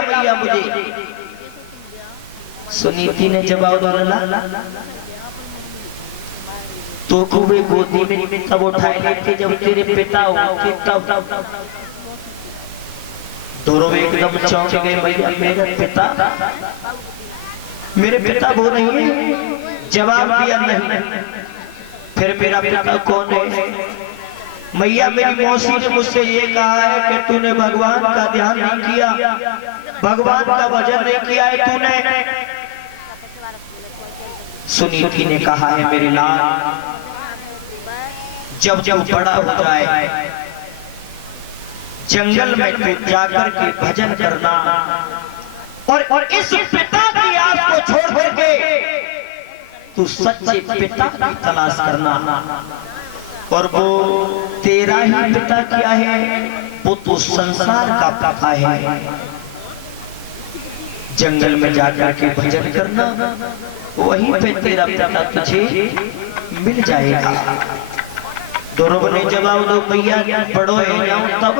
मिला मैया मुझे। सुनीति ने जवाब दिया तो खूबे गोदी में तब उठाए लेते जब तेरे पिता होते तब। ध्रुव एकदम चौंक गए, भैया मेरे पिता वो नहीं है। जवाब दिया नहीं। फिर मेरा पिता कौन है? मैया मेरी मौसी ने मुझसे ये कहा है कि तूने भगवान का ध्यान नहीं किया, भगवान का भजन नहीं किया है तूने। सुनीति ने कहा है मेरे लाल, जब जब बड़ा हो जाए जंगल में तू जाकर के भजन करना और इस पिता की आस को छोड़ करके तू सच्चे पिता की तलाश करना। और वो तेरा ही पिता क्या है? वो तो संसार का पिता है। जंगल में जाकर के भजन करना, वहीं पे तेरा पिता तुझे मिल जाएगा। ध्रुव ने जवाब दो, भैया बड़ो हो जाऊं तब।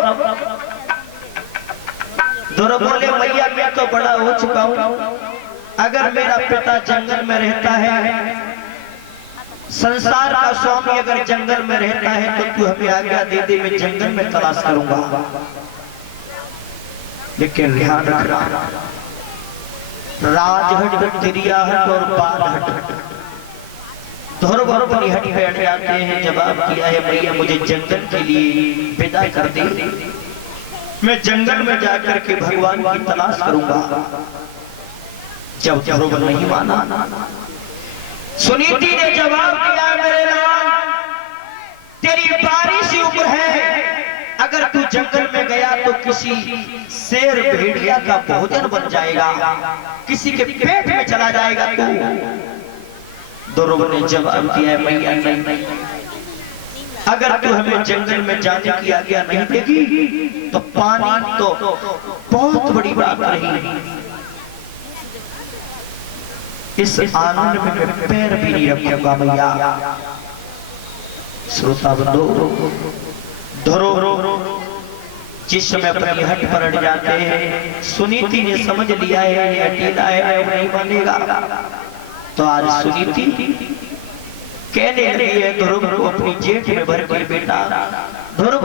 ध्रुव बोले मैया मैं तो बड़ा हो चुका हूं, अगर मेरा पिता जंगल में रहता है, संसार का स्वामी अगर जंगल में रहता है तो तू हमें आज्ञा दे दे, मैं जंगल में तलाश करूंगा। लेकिन ध्यान रखना, राजहट तिरियाहट और बालहट। ध्रुव अपनी हट बैठ जाते हैं। जवाब किया है भैया मुझे जंगल के लिए विदा कर दे, मैं जंगल में जाकर के भगवान की तलाश करूंगा। जब ध्रुव नहीं माना, सुनीति ने जवाब दिया मेरे लाल, तेरी बारी सी उम्र है, अगर तू जंगल में गया तो किसी शेर भेड़िया का भोजन बन जाएगा, किसी के पेट में चला जाएगा तू। ध्रुव ने जवाब दिया है मैया नहीं, अगर तू हमें जंगल में जाने की आज्ञा नहीं देगी तो पानी तो बहुत बड़ी बात रही, इस आनंद में मैं पैर भी नहीं रखूंगा मैया। श्रोता बंधु, ध्रुव जिस समय अपनी हट पर अड़ जाते हैं, सुनीति ने समझ लिया है ये अकेला है, नहीं मानेगा। तो आज सुनीति कहने लगी है ध्रुव को अपनी जेठ में भर के, बेटा ध्रुव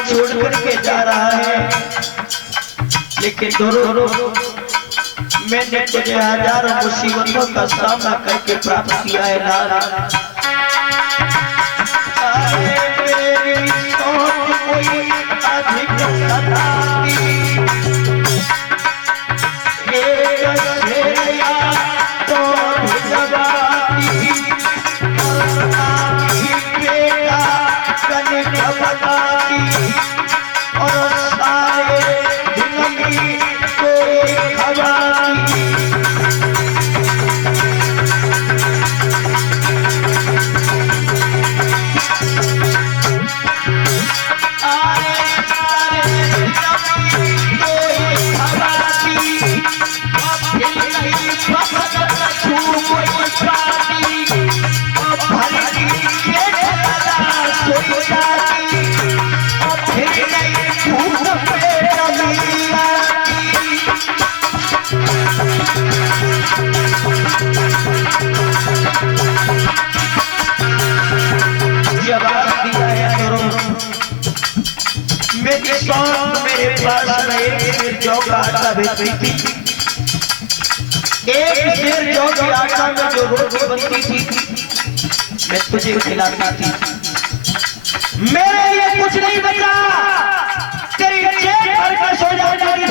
छोड़ करके जा रहा है, लेकिन ध्रुव मैंने तुझे हजारों मुसीबतों का सामना करके प्राप्त किया है लाल। सौंफ मेरे पास में एक जौ का आटा बेचती थी। एक शेर जौ के आटा में जो रोटी बनती थी मैं तुझे खिलाती थी। मेरे लिए कुछ नहीं बचा, तेरी जेब भर के सो जाती थी।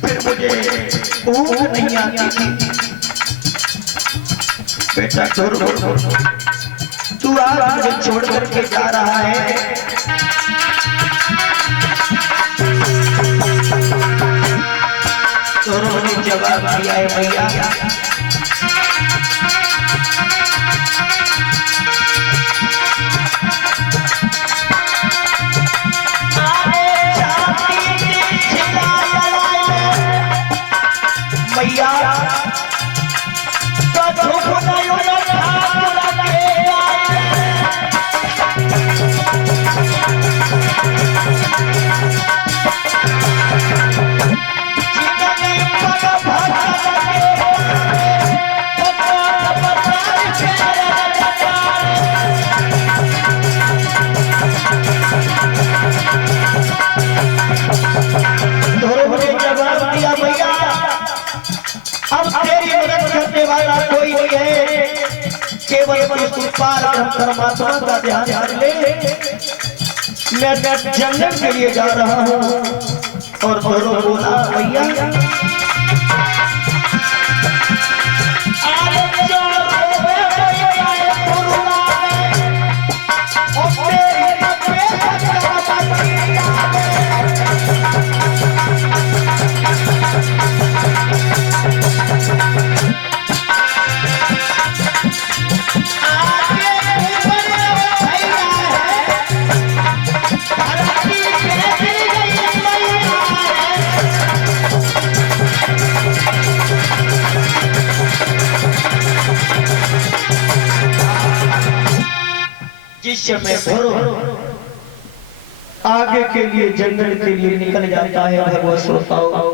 फिर मुझे भूख नहीं आती थी। बेटा तू आज मुझे छोड़ करके जा रहा है। दोनों ने जवाब दिया है भैया कोई नहीं है, केवल परमात्मा का ध्यान कर ले। मैं जंगल के लिए जा रहा हूँ। और बोला भैया जिस समय आगे के लिए जंगल के लिए निकल जाता है भगवत श्रोताओं,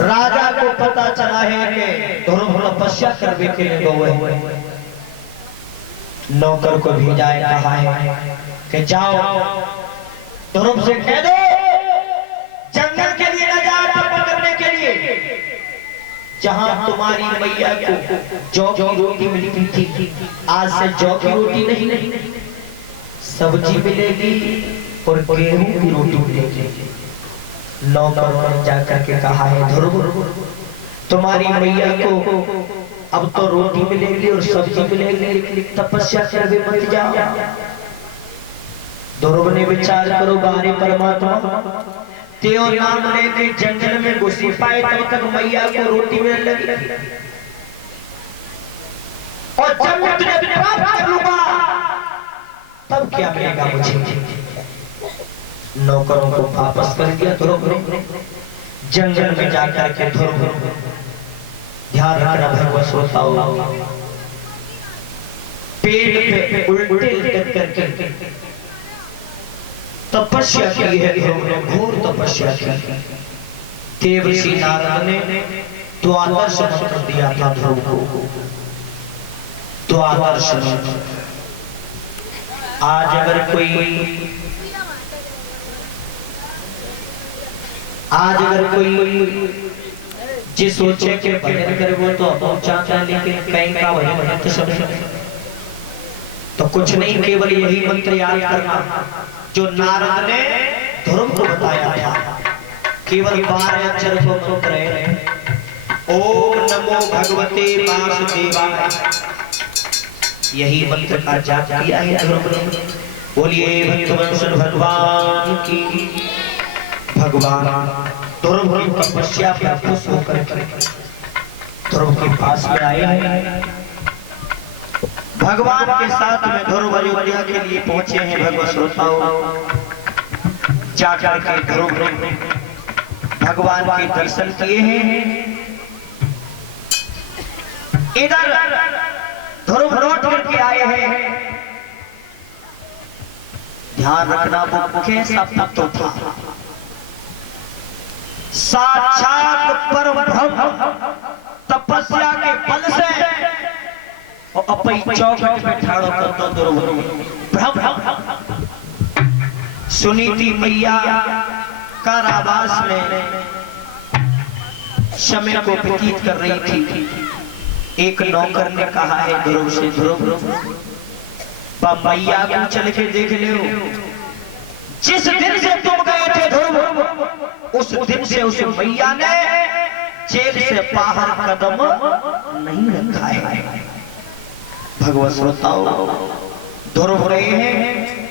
राजा को पता चला है कि ध्रुव तपस्या करने के लिए गए। नौकर को भेजा है, कहा है कि जाओ ध्रुव से कह दो जंगल के लिए न जाओ तप करने के लिए। जहां तुम्हारी मैया को जौ की रोटी मिलती थी, आज से जौ की रोटी नहीं, सब्जी मिलेगी और गेहूं की रोटी मिलेगी। नौकर ने जाकर के कहा है ध्रुव तुम्हारी मैया को अब तो रोटी मिलेगी और सब्जी मिलेगी, तपस्या करके मत जाओ। ध्रुव ने विचार करो बारे परमात्मा तेओ नाम लेके जंगल में घुसी पाए तब तक मैया को रोटी मिलने लगी। और जब मैं तुझे प्राप्त कर लूंगा तब क्या मिलेगा मुझे। नौकरों को वापस कर दिया ध्रुव। जंगल में जाकर के ध्रुव ध्यान रखना भगवत श्रोताओं, पेड़ पे उल्टे करके तपस्या की है ध्रुव ने, घोर तपस्या की। देवर्षि नारद ने द्वादश मंत्र दिया था ध्रुव को, द्वादश मंत्र। आज अगर कोई जिस सोचे के भजन करे वो तो पहुंचाता है, लेकिन कहीं का वही मंत्र सब तो कुछ नहीं, केवल यही मंत्र याद करना जो नारद ने ध्रुव को बताया था। केवल 12 अक्षर को मंत्र है, ओम नमो भगवते वासुदेवाय। यही मंत्र का जाप किया है ध्रुव ने। बोलिए भक्तवत्सल भगवान की। भगवान ध्रुव की तपस्या पर खुश होकर ध्रुव के पास में आए। भगवान के साथ में ध्रुव अयोध्या के लिए पहुंचे हैं। भगवत श्रोताओं, जाकर के ध्रुव भगवान के दर्शन किए हैं। इधर ध्रुव लौट करके आए हैं। ध्यान रखना वो कैसा तत्व था, साक्षात परब्रह्म तपस्या के बल से अपनी चौखट पे ठाड़ो करता ध्रुव। सुनीति मैया कारावास में समय को व्यतीत कर रही थी। एक नौकर ने कहा है ध्रुव से, ध्रुव मैया को चल के देख ले। जिस दिन से तुम गए थे ध्रुव, उस दिन से उस मैया ने जेल से बाहर कदम नहीं रखा है। भगवत श्रोताओ, ध्रुव रहे हैं,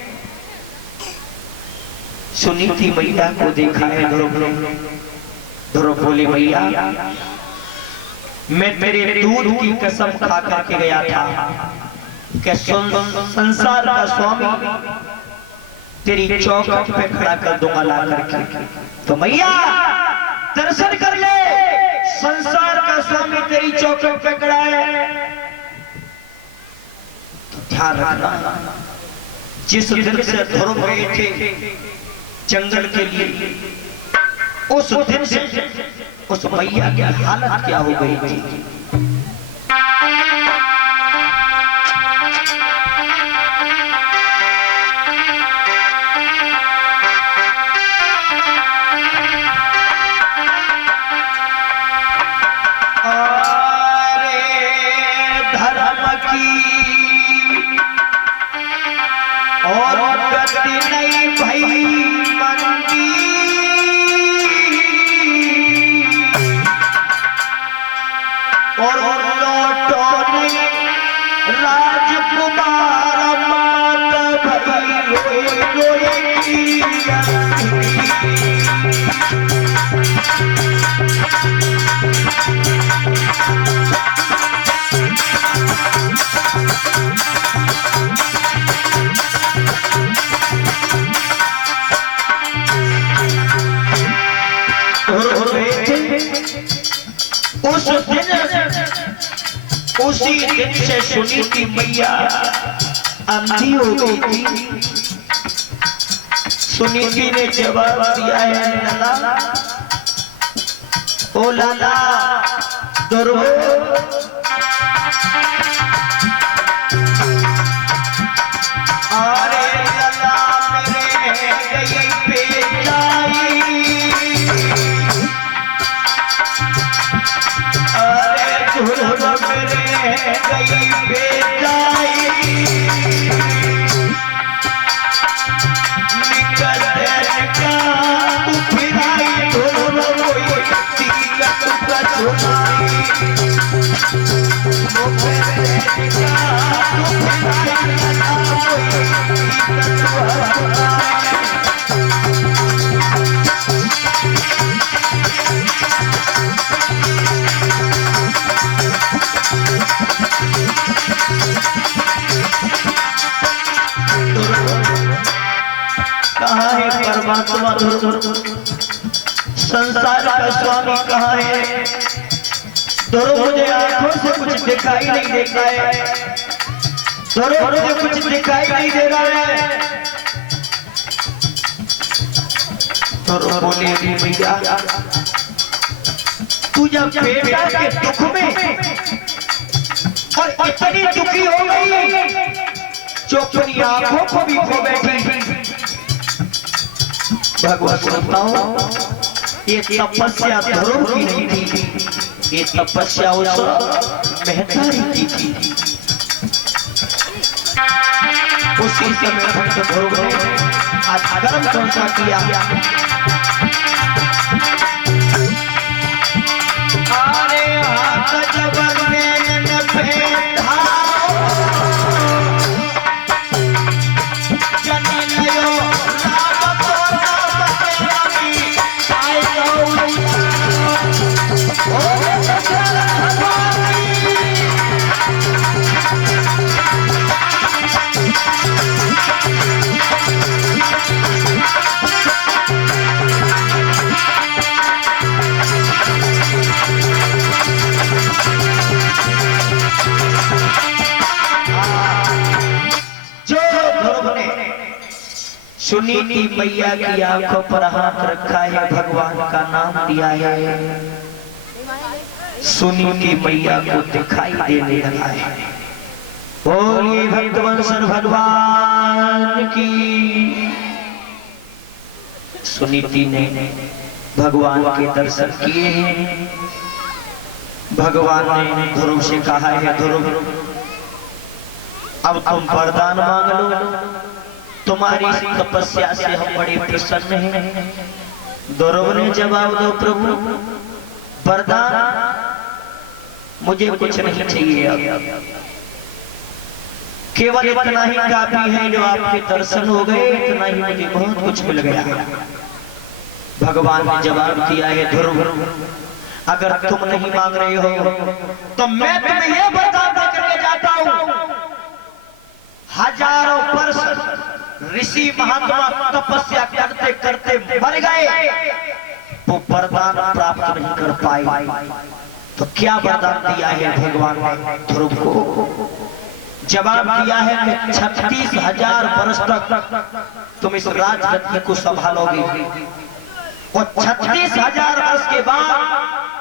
सुनीति मैया को देखा है ध्रुव बोले मैया मैं मेरे दूध की कसम खा करके गया था कि संसार का स्वामी तेरी चौखट पे खड़ा कर दूंगा ला करके। तो मैया दर्शन कर ले, संसार का स्वामी तेरी चौखट पे खड़ा है। तो ध्यान रखना, जिस दिन से ध्रुव गए थे जंगल के लिए, उस दिन से उस मैया की हालत क्या हो गई थी। धर्म की और गति नहीं भई मंदी, और लौटो नहीं राजकुमार मात भई रोए रोए की। उसी दिन से सुनीति मैया अंधी हो गई थी। सुनीति ने जवाब दिया है लाला, ओ लाला ध्रुव अरे लाला मेरे गई पे जाई, अरे ध्रुव गई बेजाई, निकल का तू फिराई ध्रुव कोई दिक्कत का सुनाई, मुझे का तू फिराई ना कोई दिक्कत का सुनाई। कहाँ है परमात्मा ध्रुव, संसार का स्वामी कहाँ है ध्रुव? मुझे आंखों से कुछ दिखाई नहीं देता है ध्रुव, मुझे कुछ दिखाई नहीं दे रहा है। ध्रुव बोले भैया तू जब बेटा के दुख में और इतनी दुखी हो गई जो अपनी आंखों को भी खो बैठी। भगवत श्रोताओं, ये तपस्या ध्रुव की नहीं थी, ये तपस्या उस महतारी की थी। उसी समय भक्त ध्रुव ने आज कर्म कौन सा किया? अरे हाथ जबर में बैठा जनियो सुनीति मैया की आंखों पर हाथ रखा है, भगवान का नाम दिया है, सुनीति मैया को दिखाई देने लगा है। बोलिए भक्तवत्सल भगवान की। सुनीति ने भगवान के दर्शन किए हैं। भगवान ने ध्रुव से कहा है, ध्रुव अब तुम वरदान मांग लो, तुम्हारी तपस्या से हम बड़े प्रसन्न हैं। ध्रुव ने जवाब दो, प्रभु वरदान मुझे कुछ नहीं चाहिए, अब केवल इतना ही काफी है जो आपके दर्शन हो गए, इतना ही मुझे बहुत कुछ मिल गया। भगवान ने जवाब दिया है, ध्रुव अगर तुम नहीं मांग रहे हो तो मैं तुम्हें यह वरदान देकर के जाता हूं, हजारों वर्ष ऋषि महात्मा तपस्या करते करते मर गए, वो वरदान प्राप्त नहीं कर पाए। तो क्या वरदान दिया है भगवान ने ध्रुव को? जवाब दिया है कि 36,000 वर्ष तक तुम इस राजरत्न को संभालोगे और 36,000 वर्ष के बाद